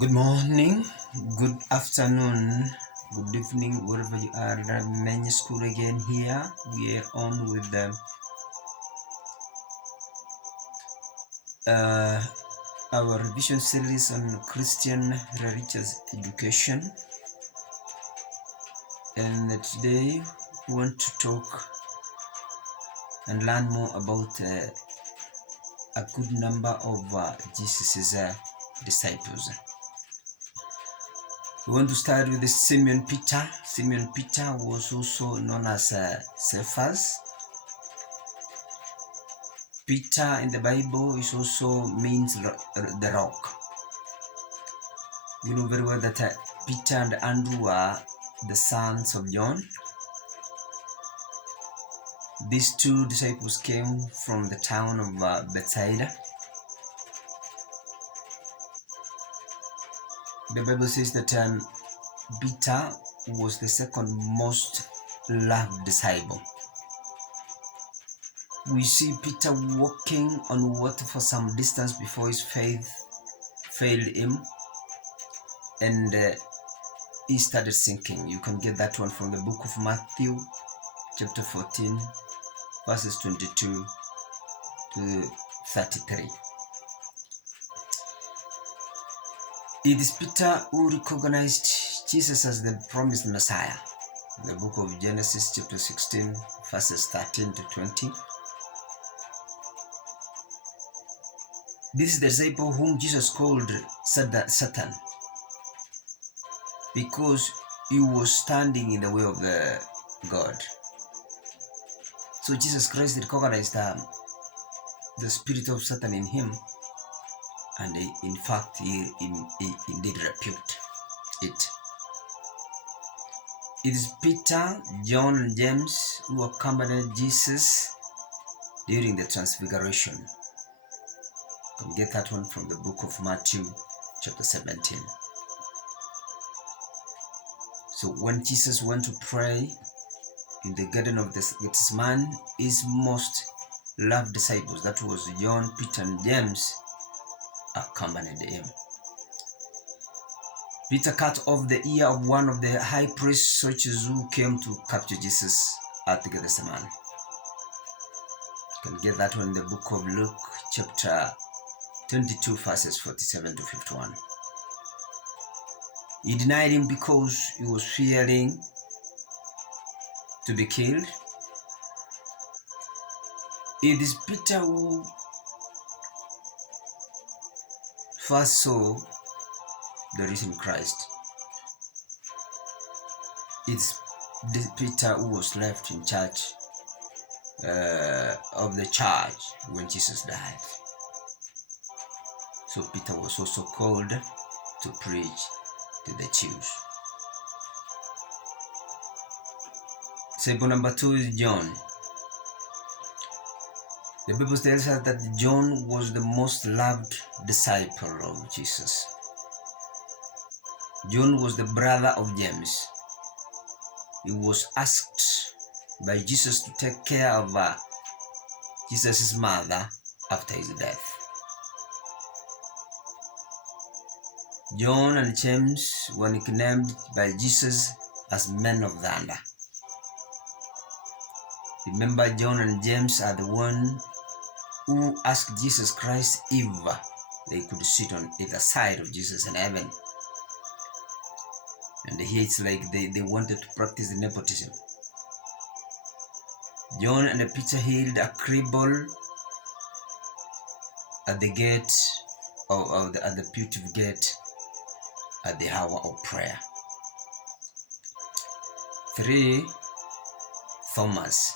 Good morning, good afternoon, good evening, wherever you are. Many school again here. We are on with uh, our revision series on Christian religious education. And today we want to talk and learn more about a good number of Jesus' disciples. We want to start with Simon Peter. Simon Peter was also known as Cephas. Peter in the Bible is also means the rock. We know very well that Peter and Andrew are the sons of John. These two disciples came from the town of Bethsaida. The Bible says that Peter was the second most loved disciple. We see Peter walking on water for some distance before his faith failed him, and he started sinking. You can get that one from the book of Matthew, chapter 14, verses 22 to 33. It is Peter who recognized Jesus as the promised Messiah. In the book of Genesis, chapter 16, verses 13 to 20. This is the disciple whom Jesus called Satan, because he was standing in the way of God. So Jesus Christ recognized the spirit of Satan in him, and in fact he indeed rebuked it. It is Peter, John, and James who accompanied Jesus during the Transfiguration. You can get that one from the book of Matthew, chapter 17. So when Jesus went to pray in the Garden of Gethsemane, his most loved disciples, that was John, Peter, and James, accompanied him. Peter cut off the ear of one of the high priest soldiers who came to capture Jesus at Gethsemane. You can get that one in the book of Luke, chapter 22, verses 47 to 51. He denied him because he was fearing to be killed. It is Peter who first saw the risen Christ. It's Peter who was left in charge of the church when Jesus died. So Peter was also called to preach to the Jews. Disciple number 2 is John. The Bible tells us that John was the most loved disciple of Jesus. John was the brother of James. He was asked by Jesus to take care of Jesus' mother after his death. John and James were nicknamed by Jesus as men of thunder. Remember, John and James are the one who asked Jesus Christ if they could sit on either side of Jesus in heaven. And here it's like they wanted to practice the nepotism. John and Peter healed a cripple at the gate at the beautiful gate at the hour of prayer. 3. Thomas.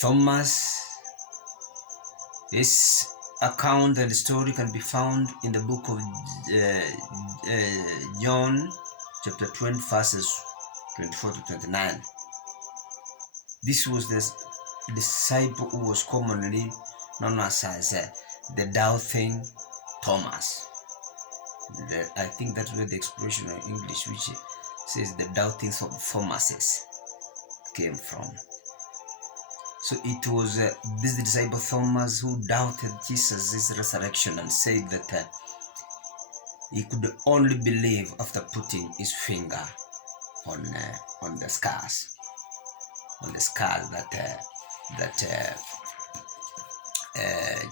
Thomas, his account and story can be found in the book of John, chapter 20, verses 24 to 29. This was the disciple who was commonly known as the doubting Thomas. I think that's where the expression in English, which says the doubting Thomases, came from. So it was this disciple Thomas who doubted Jesus' resurrection and said that He could only believe after putting his finger on the scars, that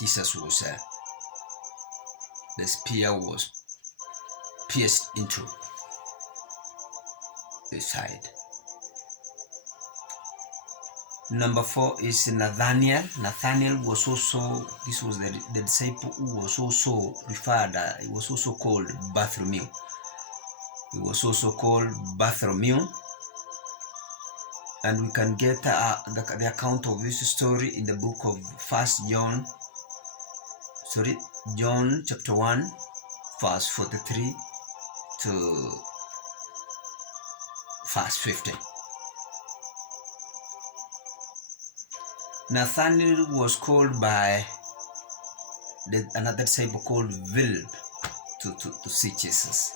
Jesus was, the spear was pierced into the side. Number 4 is Nathaniel. Nathaniel was also, this was the disciple who was also referred, he was also called Bartholomew. He was also called Bartholomew. And we can get the account of this story in the book of John chapter 1, verse 43 to verse 50. Nathaniel was called by another disciple called Philip to see Jesus.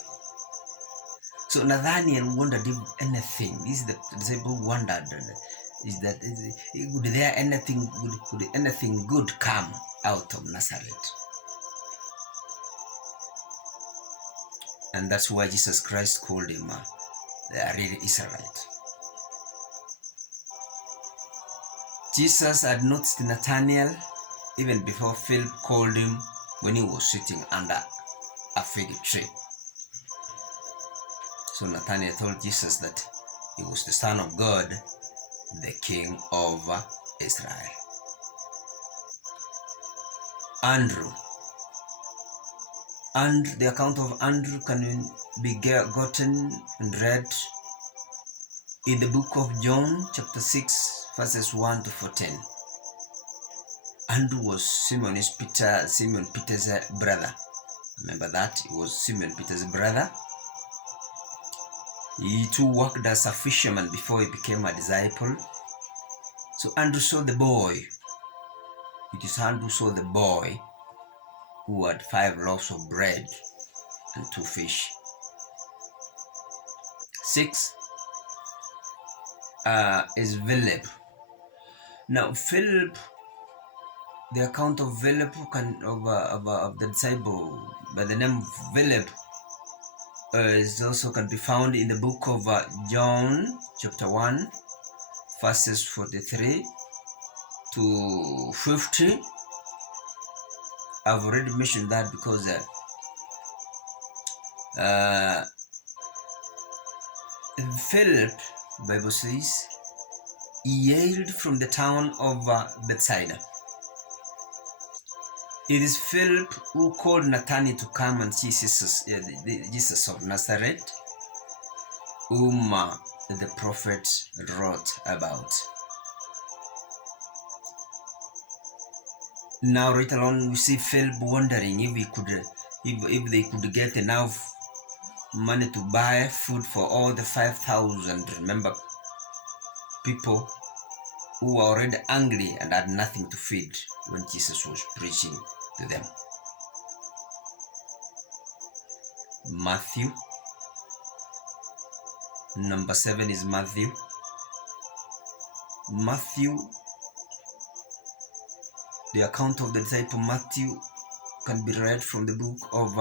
So Nathaniel wondered if anything, this is the disciple wondered, could anything good come out of Nazareth? And that's why Jesus Christ called him a real Israelite. Jesus had noticed Nathaniel even before Philip called him when he was sitting under a fig tree. So Nathanael told Jesus that he was the Son of God, the King of Israel. Andrew. And the account of Andrew can be gotten and read in the book of John, chapter 6, verses 1 to 14. Andrew was Simon Peter's brother. Remember that? He was Simon Peter's brother. He too worked as a fisherman before he became a disciple. So Andrew saw the boy. It is Andrew saw the boy who had 5 loaves of bread and 2 fish. 6 is Philip. Now Philip, the account of Philip of the disciple by the name of Philip is also can be found in the book of John chapter 1 verses 43 to 50. I've already mentioned that because Philip, Bible says, he hailed from the town of Bethsaida. It is Philip who called Nathanael to come and see Jesus of Nazareth, whom the prophet wrote about. Now, right along, we see Philip wondering if they could get enough money to buy food for all the 5,000. Remember, people who were already hungry and had nothing to feed when Jesus was preaching to them. Matthew. Number 7 is Matthew. Matthew, the account of the disciple Matthew can be read from the book of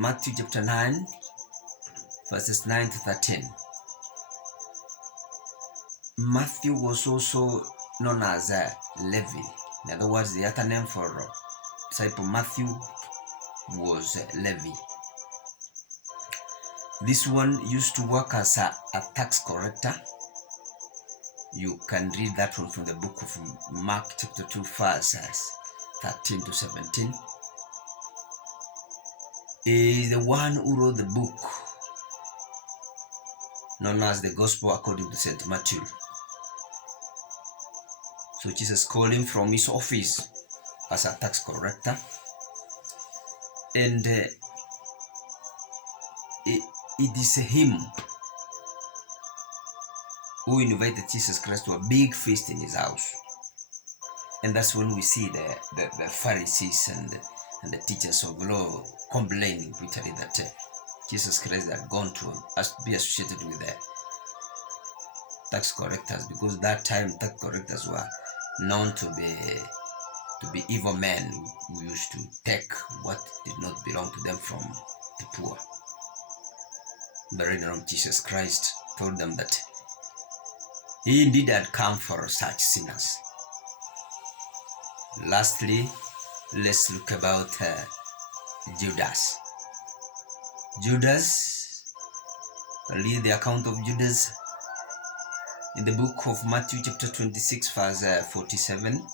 Matthew chapter 9, verses 9 to 13. Matthew was also known as Levi. In other words, the other name for disciple Matthew was Levi. This one used to work as a tax collector. You can read that one from the book of Mark chapter 2 verses 13 to 17. He is the one who wrote the book known as the Gospel according to St. Matthew. So Jesus called him from his office as a tax collector, and it is him who invited Jesus Christ to a big feast in his house. And that's when we see the Pharisees and the teachers of law complaining bitterly that Jesus Christ had gone to be associated with the tax collectors, because that time tax collectors were known to be evil men who used to take what belong to them from the poor. The reign of Jesus Christ told them that he indeed had come for such sinners. Lastly, let's look about Judas. Read the account of Judas in the book of Matthew chapter 26 verse 47.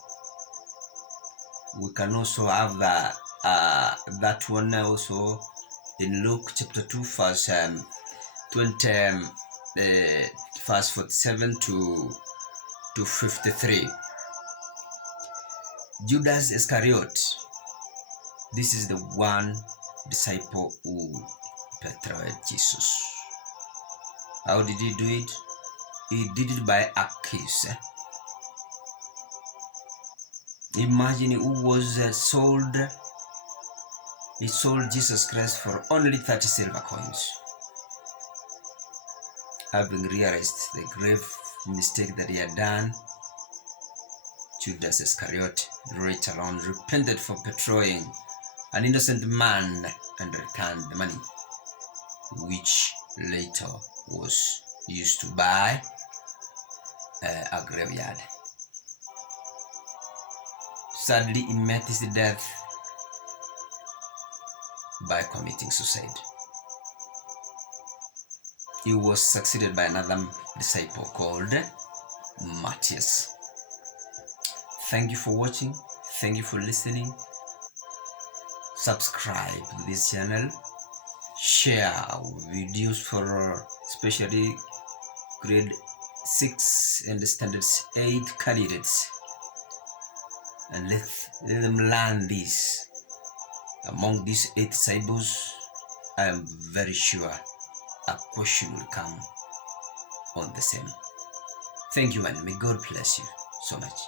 We can also have that one also in Luke chapter 2 verse 20, verse 47 to 53. Judas Iscariot, this is the one disciple who betrayed Jesus. How did he do it? He did it by a kiss. Imagine who was sold. He sold Jesus Christ for only 30 silver coins. Having realized the grave mistake that he had done, Judas Iscariot later on repented for betraying an innocent man and returned the money, which later was used to buy a graveyard. Sadly, he met his death by committing suicide. He was succeeded by another disciple called Matthias. Thank you for watching. Thank you for listening. Subscribe to this channel. Share videos for especially grade 6 and standard 8 candidates, and let them learn this. Among these 8 disciples, I am very sure a question will come on the same. Thank you, and may God bless you so much.